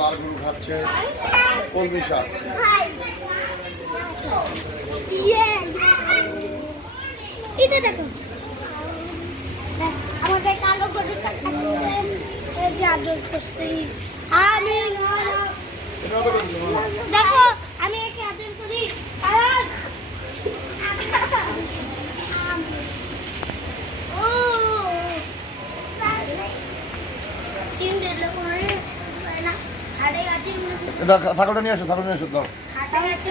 লাল গরু খাচ্ছে কলমি শাক। এটা দেখো আমাদের কালো গরু যে আদর করছে। আমি দেখো আমি একে আদর করি কারণ ঠাকুরটা নিয়ে আসো, ঠাকুর নিয়ে আসো। হাটে গেছে